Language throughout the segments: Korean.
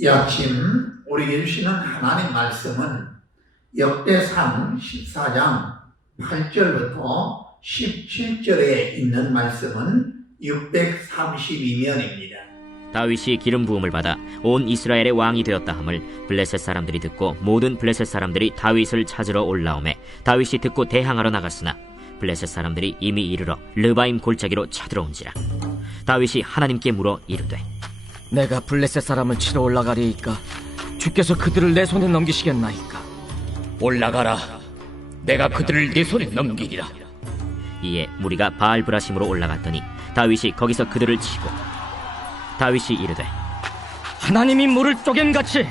이 아침 우리에게 주시는 하나님 말씀은 역대상 14장 8절부터 17절에 있는 말씀은 632면입니다. 다윗이 기름 부음을 받아 온 이스라엘의 왕이 되었다 함을 블레셋 사람들이 듣고 모든 블레셋 사람들이 다윗을 찾으러 올라오매 다윗이 듣고 대항하러 나갔으나 블레셋 사람들이 이미 이르러 르바임 골짜기로 쳐들어온지라 다윗이 하나님께 물어 이르되 내가 블레셋 사람을 치러 올라가리이까? 주께서 그들을 내 손에 넘기시겠나이까? 올라가라. 내가 그들을 네 손에 넘기리라. 이에 무리가 바알 브라심으로 올라갔더니 다윗이 거기서 그들을 치고 다윗이 이르되 하나님이 물을 쪼갠같이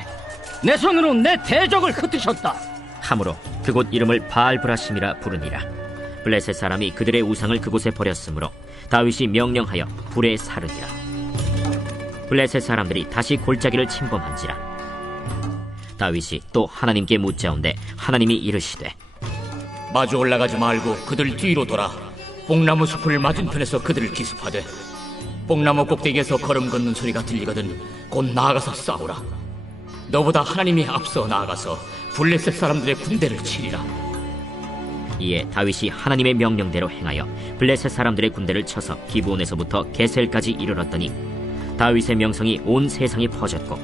내 손으로 내 대적을 흩으셨다. 함으로 그곳 이름을 바알 브라심이라 부르니라. 블레셋 사람이 그들의 우상을 그곳에 버렸으므로 다윗이 명령하여 불에 사르니라 블레셋 사람들이 다시 골짜기를 침범한지라 다윗이 또 하나님께 묻자온데 하나님이 이르시되 마주 올라가지 말고 그들 뒤로 돌아. 뽕나무 숲을 맞은편에서 그들을 기습하되 뽕나무 꼭대기에서 걸음 걷는 소리가 들리거든 곧 나아가서 싸우라. 너보다 하나님이 앞서 나아가서 블레셋 사람들의 군대를 치리라. 이에 다윗이 하나님의 명령대로 행하여 블레셋 사람들의 군대를 쳐서 기브온에서부터 게셀까지 이르렀더니 다윗의 명성이 온 세상에 퍼졌고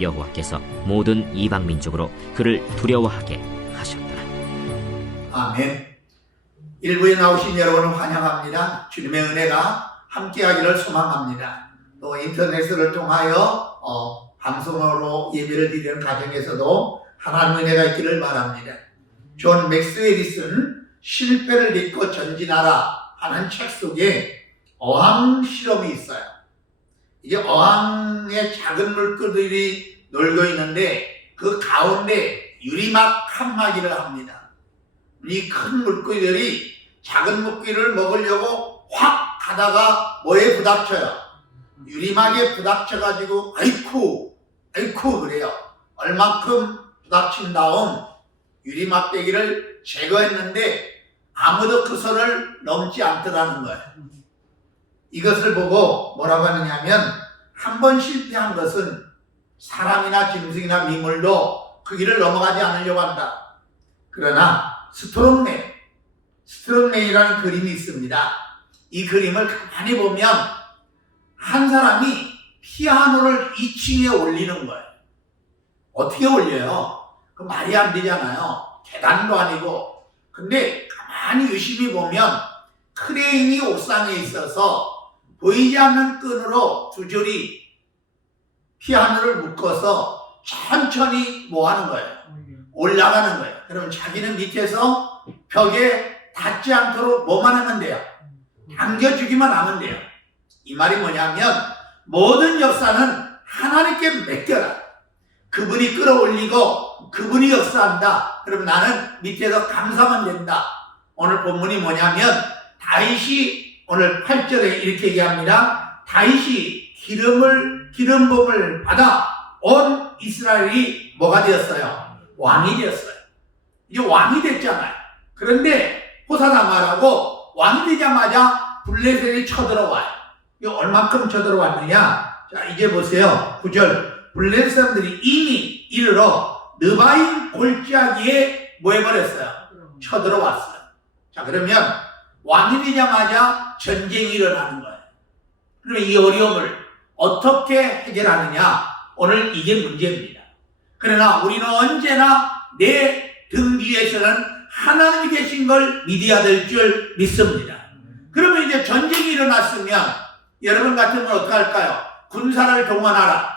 여호와께서 모든 이방 민족으로 그를 두려워하게 하셨더라. 아멘. 일부에 나오신 여러분을 환영합니다. 주님의 은혜가 함께하기를 소망합니다. 또 인터넷을 통하여 어, 방송으로 예배를 드리는 가정에서도 하나님의 은혜가 있기를 바랍니다. 존 맥스웰이 쓴 실패를 믿고 전진하라 하는 책 속에 어항 실험이 있어요. 이제 어항에 작은 물고기들이 놀고 있는데 그 가운데 유리막 칸막이를 합니다. 이 큰 물고기들이 작은 물고기를 먹으려고 확 가다가 뭐에 부닥쳐요? 유리막에 부닥쳐가지고 아이쿠 아이쿠 그래요. 얼만큼 부닥친 다음 유리막대기를 제거했는데 아무도 그 선을 넘지 않더라는 거예요. 이것을 보고 뭐라고 하느냐면 한 번 실패한 것은 사람이나 짐승이나 미물도 그 길을 넘어가지 않으려고 한다. 그러나 스트롱맨, 스트롱맨이라는 그림이 있습니다. 이 그림을 가만히 보면 한 사람이 피아노를 2층에 올리는 거예요. 어떻게 올려요? 그 말이 안 되잖아요. 계단도 아니고. 근데 가만히 유심히 보면 크레인이 옥상에 있어서 보이지 않는 끈으로 두 줄이 피아노를 묶어서 천천히 뭐 하는 거예요? 올라가는 거예요. 그러면 자기는 밑에서 벽에 닿지 않도록 뭐만 하면 돼요? 당겨주기만 하면 돼요. 이 말이 뭐냐면 모든 역사는 하나님께 맡겨라. 그분이 끌어올리고 그분이 역사한다. 그럼 나는 밑에서 감사만 된다. 오늘 본문이 뭐냐면 다윗이 오늘 8절에 이렇게 얘기합니다. 다윗이 기름을 기름 부음을 받아 온 이스라엘이 뭐가 되었어요? 왕이 되었어요. 이제 왕이 됐잖아요. 그런데 호사나마라고 왕이 되자마자 블레셋이 쳐들어와요. 이 얼마큼 쳐들어왔느냐? 자, 이제 보세요. 9절. 블레셋 사람들이 이미 이르러 느바임 골짜기에 뭐 해버렸어요? 쳐들어왔어요. 자, 그러면 왕이 되자마자 전쟁이 일어나는 거예요. 그러면 이 어려움을 어떻게 해결하느냐? 오늘 이게 문제입니다. 그러나 우리는 언제나 내 등 뒤에서는 하나님이 계신 걸 믿어야 될 줄 믿습니다. 그러면 이제 전쟁이 일어났으면 여러분 같으면 어떻게 할까요? 군사를 동원하라.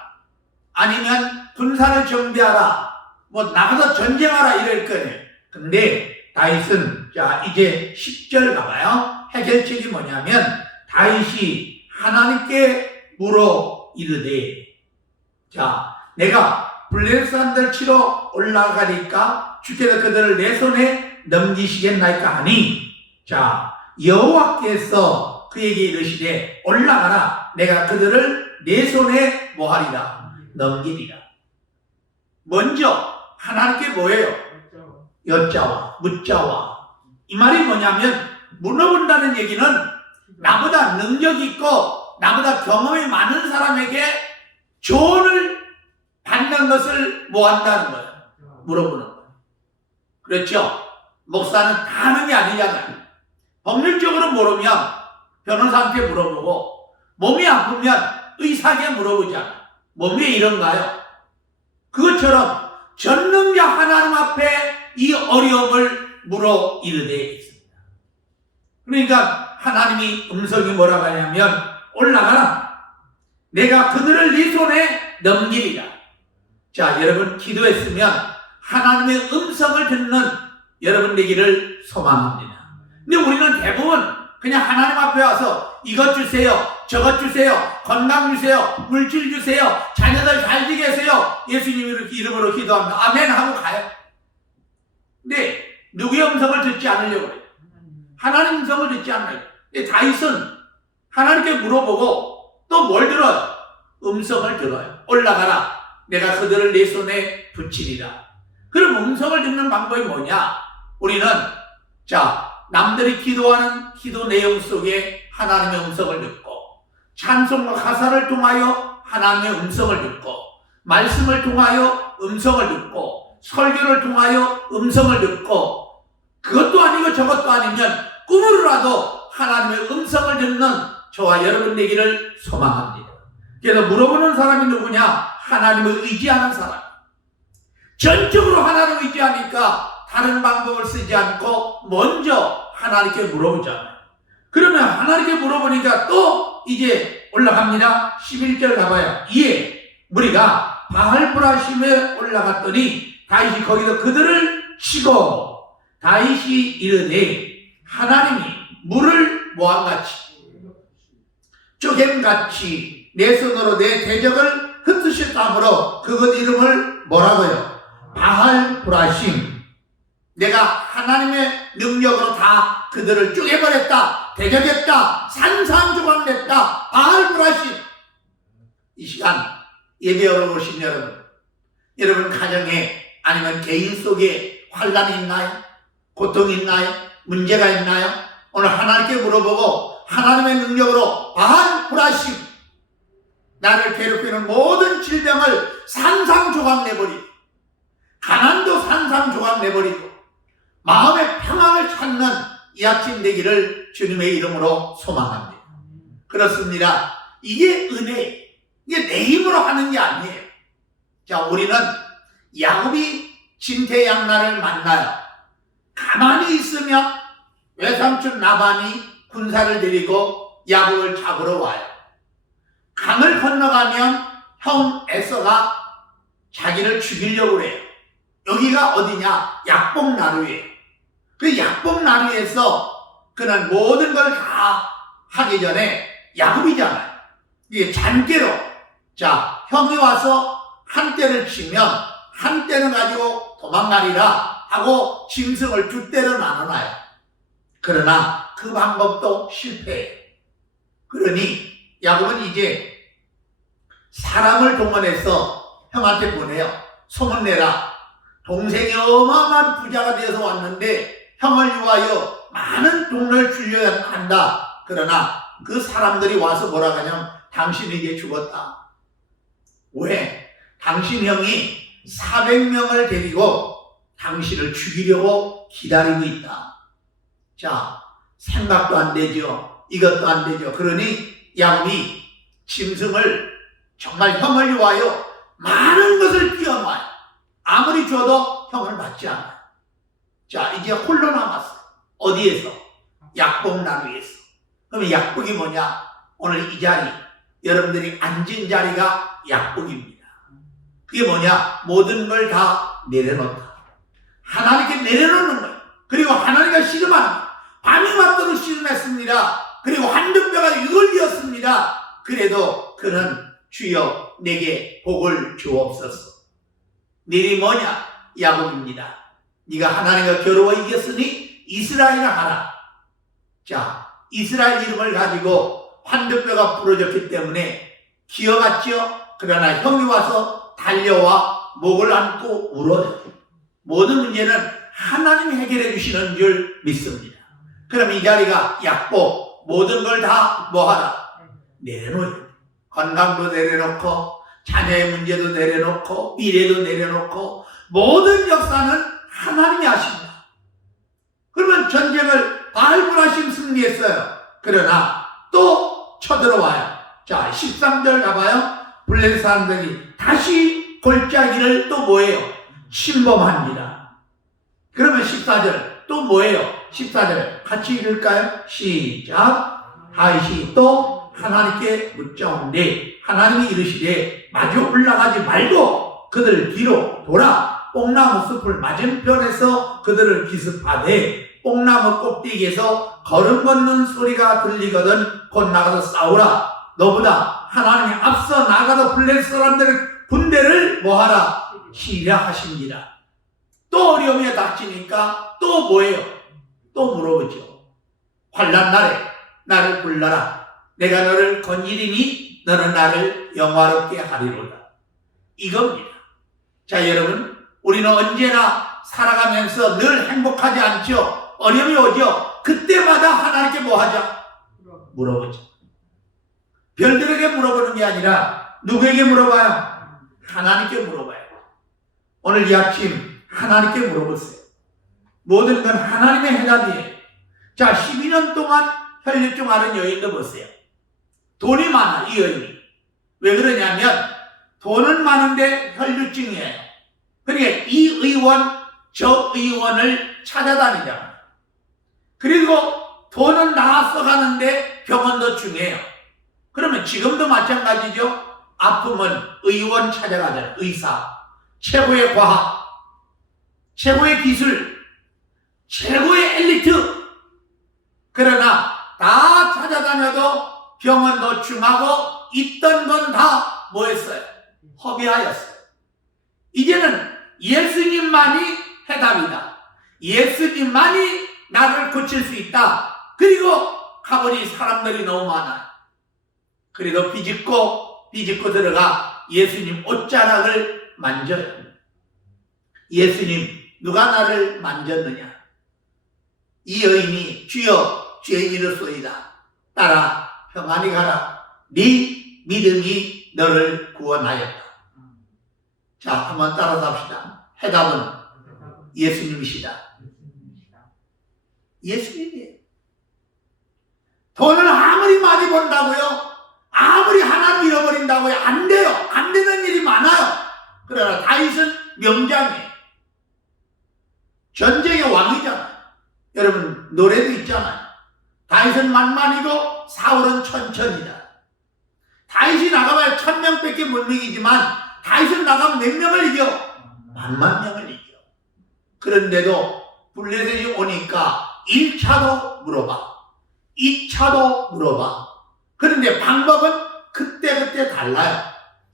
아니면 군사를 정비하라. 뭐 나가서 전쟁하라 이럴 거예요. 근데 다윗은 자 이제 10절 가봐요. 해결책이 뭐냐면 다윗이 하나님께 물어 이르되 자 내가 블레산들 치러 올라가니까 주께서 그들을 내 손에 넘기시겠나이까 하니 자 여호와께서 그에게 이르시되 올라가라. 내가 그들을 내 손에 뭐하리라. 넘기리라 먼저 하나님께 뭐예요. 여자와 묻자와 이 말이 뭐냐면 물어본다는 얘기는 나보다 능력 있고 나보다 경험이 많은 사람에게 조언을 모르는 것을 뭐 한다는 거예요? 물어보는 거예요. 그렇죠? 목사는 게 아니잖아요. 법률적으로 모르면 변호사한테 물어보고 몸이 아프면 의사에게 물어보잖아요. 몸이 왜 이런가요? 그것처럼 전능자 하나님 앞에 이 어려움을 물어 이르되 있습니다. 그러니까 하나님이 음성이 뭐라고 하냐면 올라가라. 내가 그들을 네 손에 넘기리라. 자, 여러분 기도했으면 하나님의 음성을 듣는 여러분 되기를 소망합니다. 근데 우리는 대부분 그냥 하나님 앞에 와서 이것 주세요, 저것 주세요, 건강 주세요, 물질 주세요, 자녀들 잘 되게 하세요. 예수님 이름으로 기도합니다. 아멘 하고 가요. 근데 누구의 음성을 듣지 않으려고 해요. 하나님 음성을 듣지 않아요. 근데 다윗은 하나님께 물어보고 또 뭘 들어요? 음성을 들어요. 올라가라. 내가 그들을 내 손에 붙이리라. 그럼 음성을 듣는 방법이 뭐냐? 우리는 자 남들이 기도하는 기도 내용 속에 하나님의 음성을 듣고 찬송과 가사를 통하여 하나님의 음성을 듣고 말씀을 통하여 음성을 듣고 설교를 통하여 음성을 듣고 저것도 아니면 꿈으로라도 하나님의 음성을 듣는 저와 여러분 되기를 소망합니다. 그래서 물어보는 사람이 누구냐? 하나님을 의지하는 사람. 전적으로 하나님을 의지하니까 다른 방법을 쓰지 않고 먼저 하나님께 물어보잖아요. 그러면 하나님께 물어보니까 또 이제 올라갑니다. 11절 가봐요. 이에 우리가 바알브라심에 올라갔더니 다윗이 거기서 그들을 치고 다윗이 이르되 하나님이 물을 모함같이 쪼개같이 내 손으로 내 대적을 흩으셨다므로 그것 이름을 뭐라고요? 바알브라심 내가 하나님의 능력으로 다 그들을 쪼개버렸다 대적했다 산산조각냈다 바알브라심 이 시간 예배하러 오신 여러분 여러분 가정에 아니면 개인 속에 환란이 있나요? 고통이 있나요? 문제가 있나요? 오늘 하나님께 물어보고 하나님의 능력으로 바알브라심 나를 괴롭히는 모든 질병을 산산조각 내버리고 가난도 산산조각 내버리고 마음의 평안을 찾는 이 아침 되기를 주님의 이름으로 소망합니다. 그렇습니다. 이게 은혜. 이게 내 힘으로 하는 게 아니에요. 자, 우리는 야곱이 진태양나를 만나요. 가만히 있으면 외삼촌 나반이 군사를 데리고 야곱을 잡으러 와요. 강을 건너가면 형 에서가 자기를 죽이려고 그래요. 여기가 어디냐? 약봉나루예요. 그 약봉나루에서 그는 모든 걸 다 하기 전에 야곱이잖아요. 이게 잔대로 자 형이 와서 한 대를 치면 한 대는 가지고 도망가리라 하고 짐승을 두 대로 나눠놔요. 그러나 그 방법도 실패해요. 그러니 야곱은 이제 사람을 동원해서 형한테 보내요. 소문내라. 동생이 어마어마한 부자가 되어서 왔는데 형을 위하여 많은 돈을 주려야 한다. 그러나 그 사람들이 와서 뭐라 하냐면 당신에게 죽었다. 왜? 당신 형이 400명을 데리고 당신을 죽이려고 기다리고 있다. 자, 생각도 안 되죠. 이것도 안 되죠. 그러니 야곱이 짐승을 정말 형을 위하여 많은 것을 뛰어놔요. 아무리 줘도 형을 받지 않아요. 자, 이제 홀로 남았어. 어디에서? 약복 나루에서. 그러면 약복이 뭐냐? 오늘 이 자리, 여러분들이 앉은 자리가 약복입니다. 그게 뭐냐? 모든 걸 다 내려놓다. 하나님께 내려놓는 거예요. 그리고 하나님과 씨름하는 거예요. 밤이 맞도록 씨름했습니다. 그리고 한등뼈가 유골이었습니다. 그래도 그는 주여 내게 복을 주옵소서. 내일이 뭐냐? 야곱입니다. 네가 하나님과 겨루어 이겼으니 이스라엘을 하라. 자, 이스라엘 이름을 가지고 환두뼈가 부러졌기 때문에 기어갔죠. 그러나 형이 와서 달려와 목을 안고 울어요. 모든 문제는 하나님이 해결해 주시는 줄 믿습니다. 그럼 이 자리가 약복 모든 걸 다 뭐하라 내려놓아요. 건강도 내려놓고 자녀의 문제도 내려놓고 미래도 내려놓고 모든 역사는 하나님이 하십니다. 그러면 전쟁을 발굴하심 승리했어요. 그러나 또 쳐들어와요. 자, 13절 가봐요. 블레셋 사람들이 다시 골짜기를 또 뭐예요? 침범합니다. 그러면 14절 또 뭐예요? 14절 같이 읽을까요? 시작. 다시 또 하나님께 묻자온데 하나님이 이르시되 마주 올라가지 말고 그들 뒤로 돌아 뽕나무 숲을 맞은편에서 그들을 기습하되 뽕나무 꼭대기에서 걸음 걷는 소리가 들리거든 곧 나가서 싸우라 너보다 하나님이 앞서 나가서 블레셋 사람들의 군대를 뭐하라 시라 하십니다. 또 어려움에 닥치니까 또 뭐예요? 또 물어보죠. 환란 날에 나를 불러라. 내가 너를 건지리니 너는 나를 영화롭게 하리로다. 이겁니다. 자 여러분 우리는 언제나 살아가면서 늘 행복하지 않죠? 어려움이 오죠? 그때마다 하나님께 뭐 하자 물어보죠. 별들에게 물어보는 게 아니라 누구에게 물어봐요? 하나님께 물어봐요 오늘 이 아침 하나님께 물어보세요. 모든 건 하나님의 해답이에요. 자 12년 동안 혈류증 앓은 여인도 보세요. 돈이 많아 이 여인이. 왜 그러냐면 돈은 많은데 혈류증이에요. 그러니까 이 의원 저 의원을 찾아다니잖아 그리고 돈은 나왔어 가는데 병원도 중요해요. 그러면 지금도 마찬가지죠? 아픔은 의원 찾아가잖아요. 의사 최고의 과학 최고의 기술 최고의 엘리트 그러나 다 찾아다녀도 병원도 중하고 있던 건 다 뭐했어요? 허비하였어요. 이제는 예수님만이 해답이다. 예수님만이 나를 고칠 수 있다. 그리고 가보니 사람들이 너무 많아. 그래도 비집고 비집고 들어가 예수님 옷자락을 만져요. 예수님 누가 나를 만졌느냐? 이 여인이 주여 죄인이로소이다. 따라 평안히 가라. 네 믿음이 너를 구원하였다. 자, 한번 따라서 합시다. 해답은 예수님이시다. 예수님이에요. 돈을 아무리 많이 번다고요? 아무리 하나님 잃어버린다고요? 안 돼요. 안 되는 일이 많아요. 그러나 다윗은 명장이에요. 전쟁의 왕이잖아요. 여러분 노래도 있잖아요. 다윗은 만만이고 사울은 천천이다. 다윗이 나가봐야 천 명밖에 못 이기지만 다윗은 나가면 몇 명을 이겨? 만만 명을 이겨. 그런데도 블레셋이 오니까 1차도 물어봐. 2차도 물어봐. 그런데 방법은 그때그때 달라요.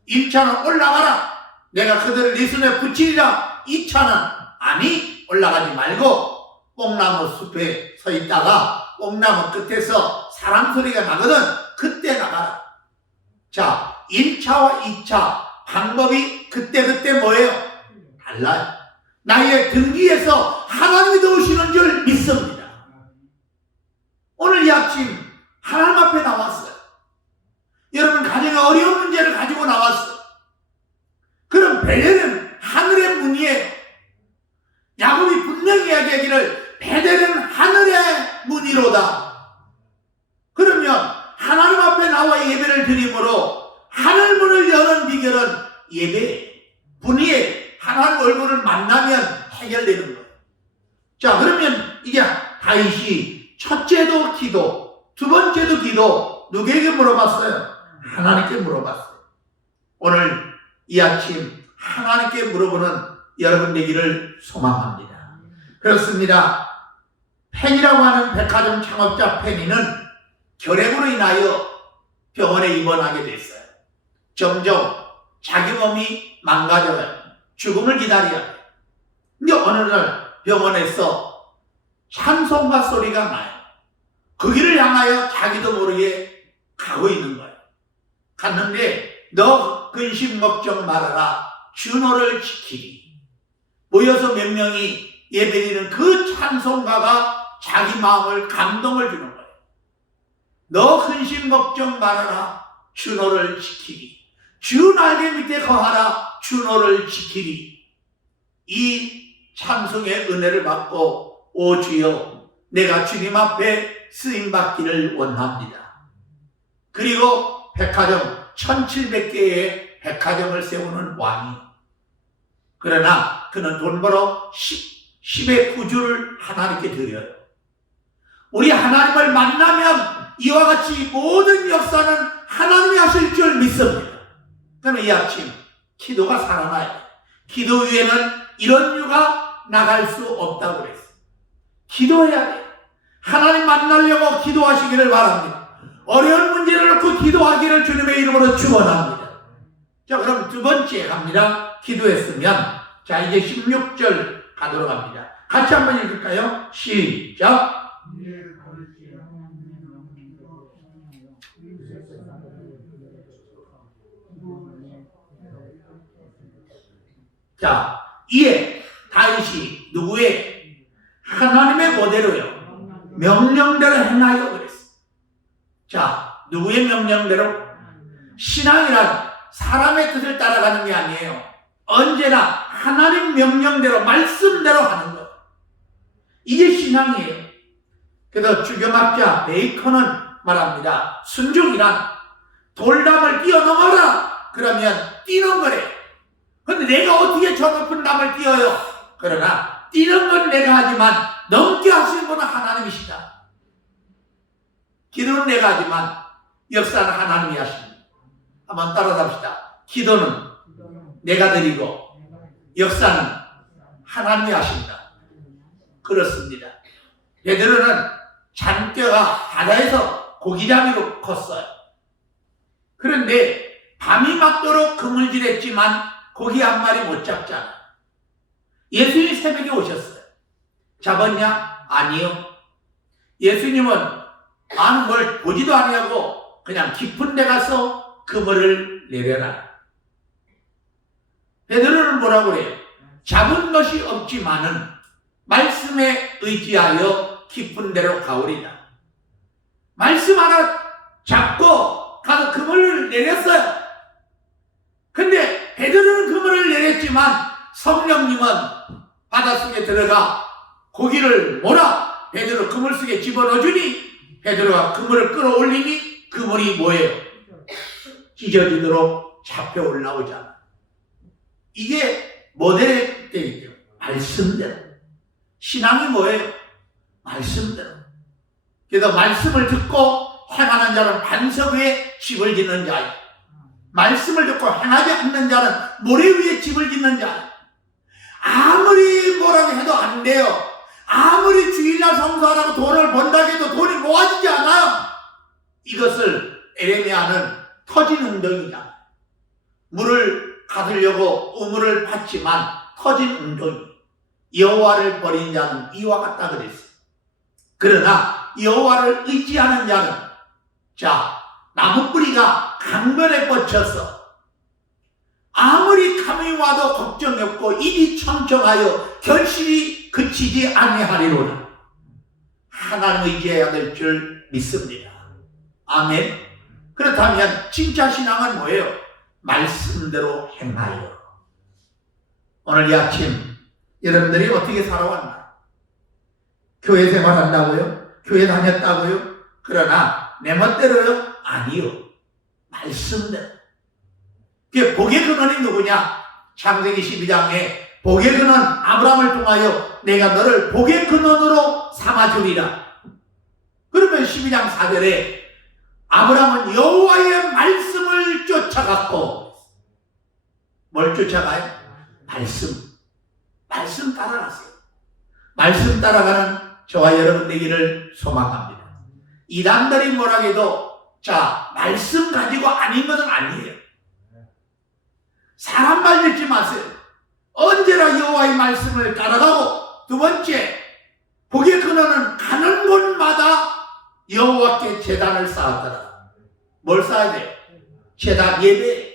1차는 올라가라. 내가 그들을 네 손에 붙이리라. 2차는 아니 올라가지 말고 뽕나무 숲에 서 있다가 뽕나무 끝에서 사람 소리가 나거든. 그때 나가라. 자, 1차와 2차 방법이 그때그때 뭐예요? 달라요. 나의 등기에서 하나님이 도우시는 줄 믿습니다. 오늘 이 아침 하나님 앞에 나왔어요. 여러분 가정에 어려운 문제를 가지고 나왔어요. 그럼 베델은 하늘의 문이에요. 야곱이 분명히 이야기하기를 베델은 하늘의 문이로다. 그러면 하나님 앞에 나와 예배를 드림으로 하늘 문을 여는 비결은 예배, 분이에 하나님 얼굴을 만나면 해결되는 거예요. 자, 그러면 이게 다윗이 첫째도 기도, 두 번째도 기도, 누구에게 물어봤어요? 하나님께 물어봤어요. 오늘 이 아침 하나님께 물어보는 여러분 되기를 소망합니다. 그렇습니다. 펜이라고 하는 백화점 창업자 펜이는 결핵으로 인하여 병원에 입원하게 됐어요. 점점 자기 몸이 망가져요. 죽음을 기다려야 돼. 근데 어느 날 병원에서 찬송가 소리가 나요. 그 길을 향하여 자기도 모르게 가고 있는 거예요. 갔는데 너 근심 걱정 말아라. 준호를 지키리. 모여서 몇 명이 예배드리는 그 찬송가가 자기 마음을 감동을 주는 거예요. 너 근심 걱정 말아라. 준호를 지키리. 주 날개 밑에 거하라 주 너를 지키리 이 찬송의 은혜를 받고 오 주여 내가 주님 앞에 쓰임 받기를 원합니다. 그리고 백화점 1700개의 백화점을 세우는 왕이 그러나 그는 돈 벌어 10, 10의 구주를 하나님께 드려요. 우리 하나님을 만나면 이와 같이 모든 역사는 하나님이 하실 줄 믿습니다. 그러면 이 아침 기도가 살아나요. 기도 위에는 이런 유가 나갈 수 없다고 그랬어요. 기도해야 돼요. 하나님 만나려고 기도하시기를 바랍니다. 어려운 문제를 놓고 기도하기를 주님의 이름으로 축원합니다. 자, 그럼 두 번째 갑니다. 기도했으면 자, 이제 16절 가도록 합니다. 같이 한번 읽을까요? 시작. 자, 이에 다윗이 누구의 하나님의 모델로요. 명령대로 행하여 그랬어. 자, 누구의 명령대로? 신앙이란 사람의 뜻을 따라가는 게 아니에요. 언제나 하나님 명령대로 말씀대로 하는 거. 이게 신앙이에요. 그래서 주경학자 베이컨은 말합니다. 순종이란 돌담을 뛰어넘어라. 그러면 뛰는 거래. 근데 내가 어떻게 저 높은 담을 뛰어요? 그러나 뛰는 건 내가 하지만 넘게 하시는 분은 하나님이시다. 기도는 내가 하지만 역사는 하나님이 하십니다. 한번 따라잡시다. 기도는 내가 드리고 역사는 하나님이 하십니다. 그렇습니다. 베드로는 잔뼈가 바다에서 고기잡이로 컸어요. 그런데 밤이 맞도록 그물질했지만 고기 한 마리 못 잡잖아. 예수님이 새벽에 오셨어요. 잡았냐? 아니요. 예수님은 아는 걸 보지도 아니하고 그냥 깊은 데 가서 그물을 내려라. 베드로는 뭐라고 그래요? 잡은 것이 없지만은 말씀에 의지하여 깊은 데로 가오리다. 말씀 하나 잡고 가서 그물을 내렸어요. 근데 베드로는 그물을 내렸지만 성령님은 바닷속에 들어가 고기를 몰아 베드로 그물 속에 집어넣어주니 베드로가 그물을 끌어올리니 그물이 뭐예요? 찢어지도록 잡혀 올라오잖아. 이게 모델의 때이죠. 말씀대로. 신앙이 뭐예요? 말씀대로. 그래서 말씀을 듣고 행하는 자는 반석 위에 집을 짓는 자예요. 말씀을 듣고 행하지 않는 자는 모래 위에 집을 짓는 자. 아무리 뭐라고 해도 안 돼요. 아무리 주일날 성수하라고 돈을 번다고 해도 돈이 모아지지 않아요. 이것을 에레미야는 터진 웅덩이다. 물을 받으려고 우물을 팠지만 터진 웅덩이. 여호와를 버린 자는 이와 같다 그랬어요. 그러나 여호와를 의지하는 자는 자 나무 뿌리가 강변에 뻗쳐서 아무리 감이 와도 걱정이 없고 입이 청청하여 결실이 그치지 아니하리로다. 하나님 의지해야 될 줄 믿습니다. 아멘. 그렇다면 진짜 신앙은 뭐예요? 말씀대로 행하여. 오늘 이 아침 여러분들이 어떻게 살아왔나? 교회 생활한다고요? 교회 다녔다고요? 그러나 내 멋대로요? 아니요. 말씀대로. 그 복의 근원이 누구냐? 창세기 12장에 복의 근원 아브라함을 통하여 내가 너를 복의 근원으로 삼아주리라. 그러면 12장 4절에 아브라함은 여호와의 말씀을 쫓아갔고 뭘 쫓아가요? 말씀. 말씀 따라갔어요. 말씀 따라가는 저와 여러분 되기를 소망합니다. 이단들이 뭐라 해도 자 말씀 가지고 아닌 것은 아니에요. 사람 말 듣지 마세요. 언제나 여호와의 말씀을 따라가고 두 번째 복의 근원은 가는 곳마다 여호와께 재단을 쌓았더라. 뭘 쌓아야 돼요? 재단 예배.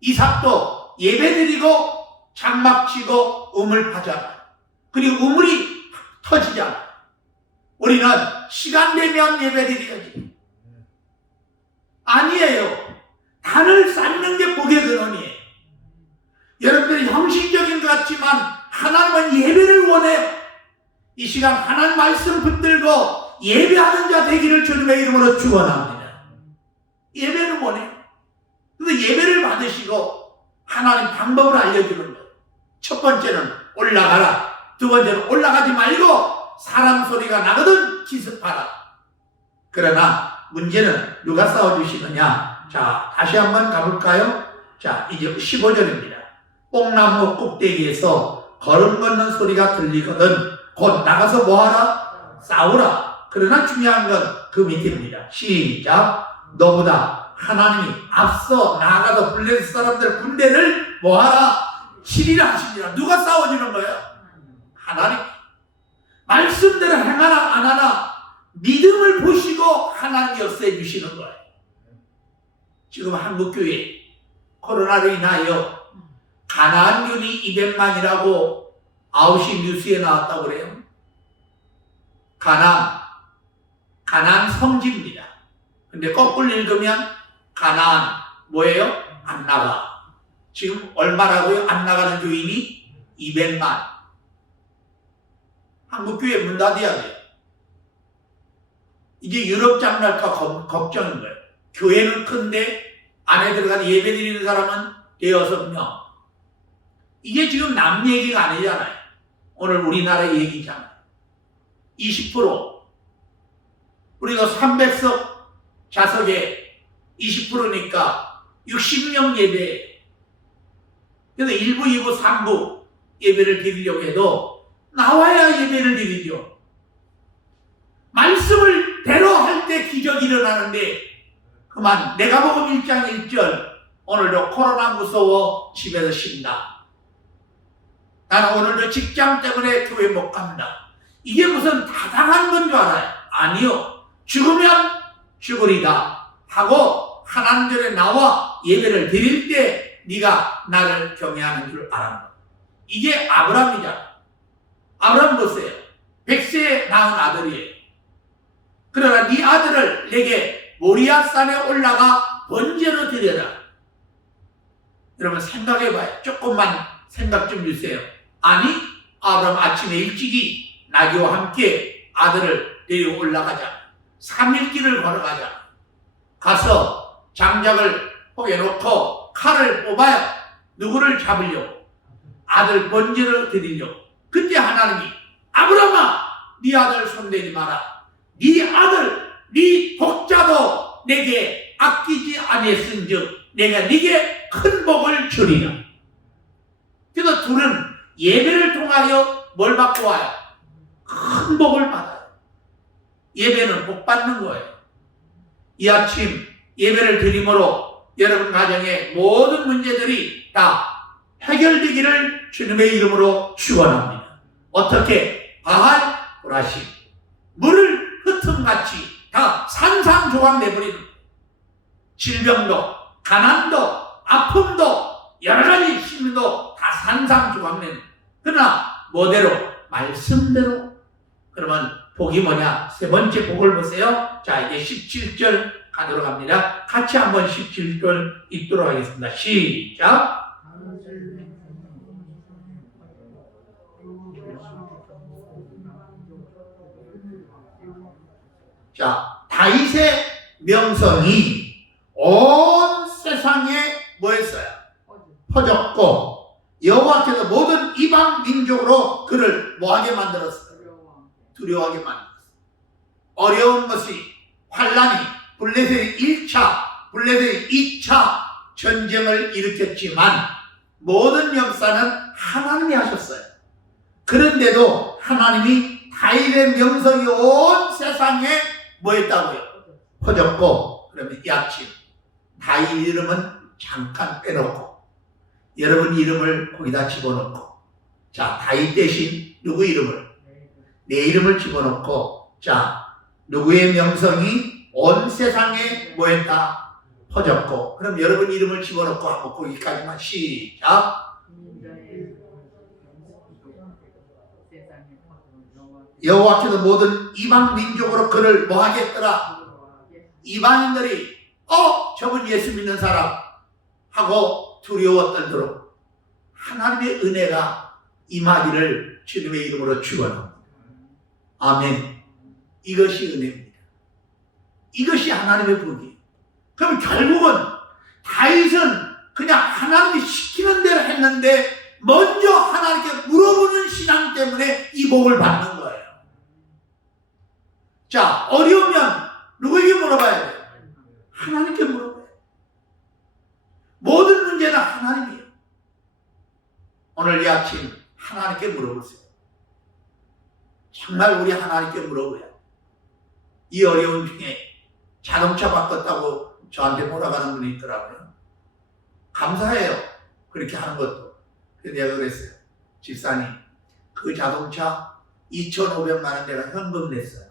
이삭도 예배 드리고 장막 치고 우물 파잖아. 그리고 우물이 터지잖아. 우리는 시간 되면 예배 드려야지. 아니에요. 단을 쌓는 게 복의 근원이에요. 여러분들이 형식적인 것 같지만 하나님은 예배를 원해요. 이 시간 하나님 말씀 붙들고 예배하는 자 되기를 주님의 이름으로 축원합니다. 예배를 원해요. 근데 예배를 받으시고 하나님 방법을 알려주는 거예요. 첫 번째는 올라가라. 두 번째는 올라가지 말고 사람 소리가 나거든 기습하라. 그러나 문제는 누가 싸워주시느냐? 자, 다시 한번 가볼까요? 자, 이제 15절입니다. 뽕나무 꼭대기에서 걸음 걷는 소리가 들리거든 곧 나가서 뭐하라? 싸우라. 그러나 중요한 건 그 밑입니다. 시작. 너보다 하나님이 앞서 나아가서 블레스 사람들 군대를 뭐하라? 치리라 하시니라. 누가 싸워주는 거예요? 하나님. 말씀대로 행하나 안 하나 믿음을 보시고 하나님이 역사해 주시는 거예요. 지금 한국교회 코로나로 인하여 가나안균이 200만이라고 9시 뉴스에 나왔다고 그래요. 가나안, 가나안 성지입니다. 근데 거꾸로 읽으면 가나안 뭐예요? 안 나가. 지금 얼마라고요? 안 나가는 교인이 200만. 한국 교회 문 닫아야 돼요. 이제 유럽 장날까 걱- 걱정인 거예요. 교회는 큰데 안에 들어가서 예배 드리는 사람은 대여섯 명. 이게 지금 남 얘기가 아니잖아요. 오늘 우리나라 얘기잖아요. 20% 우리가 300석 좌석에 20%니까 60명 예배. 그래서 1부, 2부, 3부 예배를 드리려고 해도 나와야 예배를 드리죠. 말씀을 대로 할 때 기적이 일어나는데 그만 내가 복음 1장 1절 오늘도 코로나 무서워 집에서 쉰다. 나는 오늘도 직장 때문에 교회 못 갑니다. 이게 무슨 다당한 건 줄 알아요? 아니요. 죽으면 죽으리다 하고 하나님 전에 나와 예배를 드릴 때 네가 나를 경외하는 줄 알았다. 이게 아브라함이잖아. 아브라함 보세요. 백세에 낳은 아들이에요. 그러나 네 아들을 내게 모리아 산에 올라가 번제로 드려라. 여러분 생각해봐요. 조금만 생각 좀 주세요. 아니 아브라함 아침에 일찍이 나귀와 함께 아들을 데리고 올라가자. 3일 길을 걸어가자. 가서 장작을 포개 놓고 칼을 뽑아요. 누구를 잡으려고? 아들 번제를 드리려고. 그때 하나님이 아브라함아 네 아들 손대지 마라. 네 아들 네 독자도 내게 아끼지 아니했은즉 내가 네게 큰 복을 주리라. 그래서 둘은 예배를 통하여 뭘 받고 와요? 큰 복을 받아요. 예배는 복 받는 거예요. 이 아침 예배를 드림으로 여러분 가정의 모든 문제들이 다 해결되기를 주님의 이름으로 축원합니다. 어떻게 바할 보라심 물을 흩음같이 다 산산조각 내버리는. 질병도 가난도 아픔도 여러 가지 심도 다 산산조각 내는. 그러나 뭐대로 말씀대로 그러면 복이 뭐냐? 세 번째 복을 보세요. 자, 이제 17절 가도록 합니다. 같이 한번 17절 읽도록 하겠습니다. 시작. 자, 다윗의 명성이 온 세상에 뭐했어요? 퍼졌고 여호와께서 모든 이방 민족으로 그를 뭐하게 만들었어요? 두려워하게 만들었어요. 어려운 것이 환란이 블레셋의 1차, 블레셋의 2차 전쟁을 일으켰지만 모든 역사는 하나님이 하셨어요. 그런데도 하나님이 다윗의 명성이 온 세상에 뭐 했다고요? 퍼졌고 그러면 이 아침 다윗 이름은 잠깐 빼놓고 여러분 이름을 거기다 집어넣고 자 다윗 대신 누구 이름을 내 이름을 집어넣고 자 누구의 명성이 온 세상에 뭐했다 퍼졌고 그럼 여러분 이름을 집어넣고 한번 거기까지만 시작 여호와께서 모든 이방 민족으로 그를 뭐 하겠더라 이방인들이 어 저분 예수 믿는 사람 하고 두려워 떨도록 하나님의 은혜가 임하기를 주님의 이름으로 축원합니다. 아멘. 이것이 은혜입니다. 이것이 하나님의 복이에요. 그럼 결국은 다윗은 그냥 하나님이 시키는 대로 했는데 먼저 하나님께 물어보는 신앙 때문에 이 복을 받는 거예요. 자, 어려우면 누구에게 물어봐야 돼요? 하나님께 물어봐요. 모든 문제는 하나님이에요. 오늘 이 아침 하나님께 물어보세요. 정말 우리 하나님께 물어봐요. 이 어려운 중에 자동차 바꿨다고 저한테 몰아가는 분이 있더라고요. 감사해요. 그렇게 하는 것도. 그래서 내가 그랬어요. 집사님, 그 자동차 2,500만 원 내가 현금 냈어요.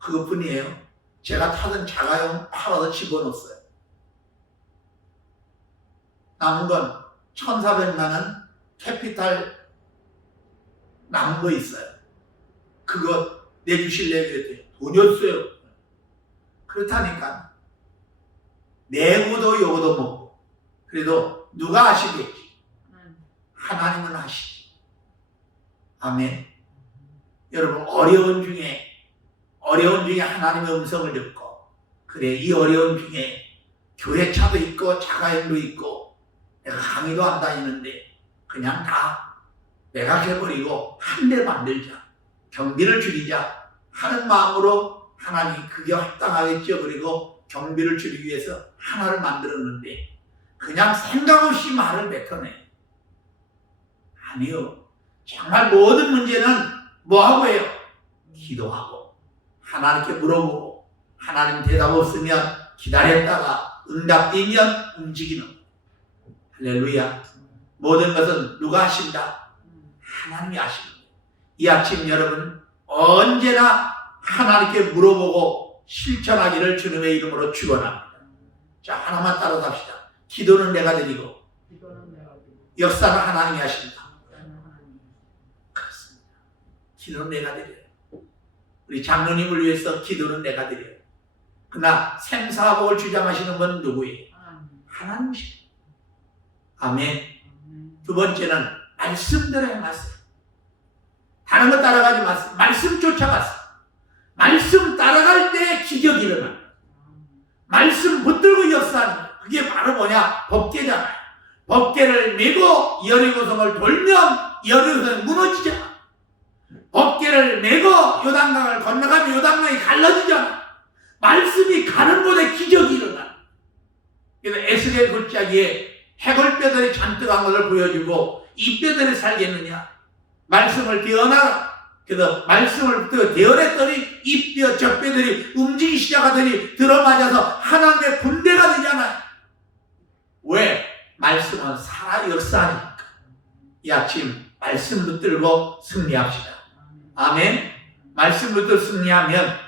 그것뿐이에요. 제가 타던 자가용 팔아서 집어넣었어요. 남은 건 1,400만 원 캐피탈 남은 거 있어요. 그거 내주실래요? 그랬더니 돈이 없어요. 그렇다니까. 내고도 요거도 먹고. 그래도 누가 아시겠지? 하나님은 아시지. 아멘. 여러분, 어려운 중에, 어려운 중에 하나님의 음성을 듣고, 그래, 이 어려운 중에 교회차도 있고, 자가용도 있고, 내가 강의도 안 다니는데, 그냥 다 매각해버리고, 한 대 만들자. 경비를 줄이자. 하는 마음으로 하나님이 그게 합당하겠죠. 그리고 경비를 줄이기 위해서 하나를 만들었는데, 그냥 생각 없이 말을 뱉어내. 아니요. 정말 모든 문제는 뭐하고 해요? 기도하고, 하나님께 물어보고, 하나님 대답 없으면 기다렸다가 응답되면 움직이는. 할렐루야. 모든 것은 누가 하신다? 하나님이 하십니다. 이 아침 여러분, 언제나 하나님께 물어보고 실천하기를 주님의 이름으로 축원합니다. 자, 하나만 따라 갑시다. 기도는 내가 드리고, 역사는 하나님이 하신다. 그렇습니다. 기도는 내가 드려요. 우리 장로님을 위해서 기도는 내가 드려요. 그러나 생사복을 주장하시는 분 누구예요? 하나님이십니다. 아멘. 두 번째는 말씀대로 행하세요. 다른 거 따라가지 마세요. 말씀 쫓아가세요. 말씀 따라갈 때 기적이 일어납니다. 말씀 붙들고 역사하는. 그게 바로 뭐냐? 법계잖아요. 법계를 메고 여리고성을 돌면 여리고성이 무너지잖아. 법계를 메고 요단강을 건너가면 요단강이 갈라지잖아. 말씀이 가는 곳에 기적이 일어나. 그래서 에스겔 골짜기에 해골뼈들이 잔뜩 한 것을 보여주고 이 뼈들이 살겠느냐? 말씀을 대어나라. 그래서 말씀을 또 대어냈더니 이 뼈, 저 뼈들이 움직이기 시작하더니 들어맞아서 하나님의 군대가 되잖아요. 왜? 말씀은 살아 역사하니까. 이 아침 말씀 붙들고 승리합시다. 아멘. 말씀 붙들고 승리하면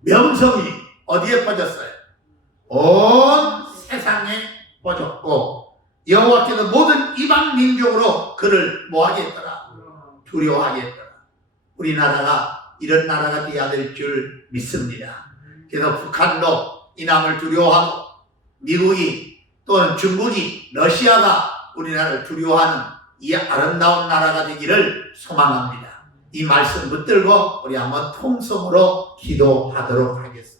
명성이 어디에 빠졌어요? 온 세상에 빠졌고 여호와께서 모든 이방 민족으로 그를 뭐하겠더라? 두려워하겠더라. 우리나라가 이런 나라가 되어야 될 줄 믿습니다. 그래서 북한도 이남을 두려워하고 미국이 또는 중국이 러시아가 우리나라를 두려워하는 이 아름다운 나라가 되기를 소망합니다. 이 말씀 붙들고 우리 한번 통성으로 기도하도록 하겠습니다.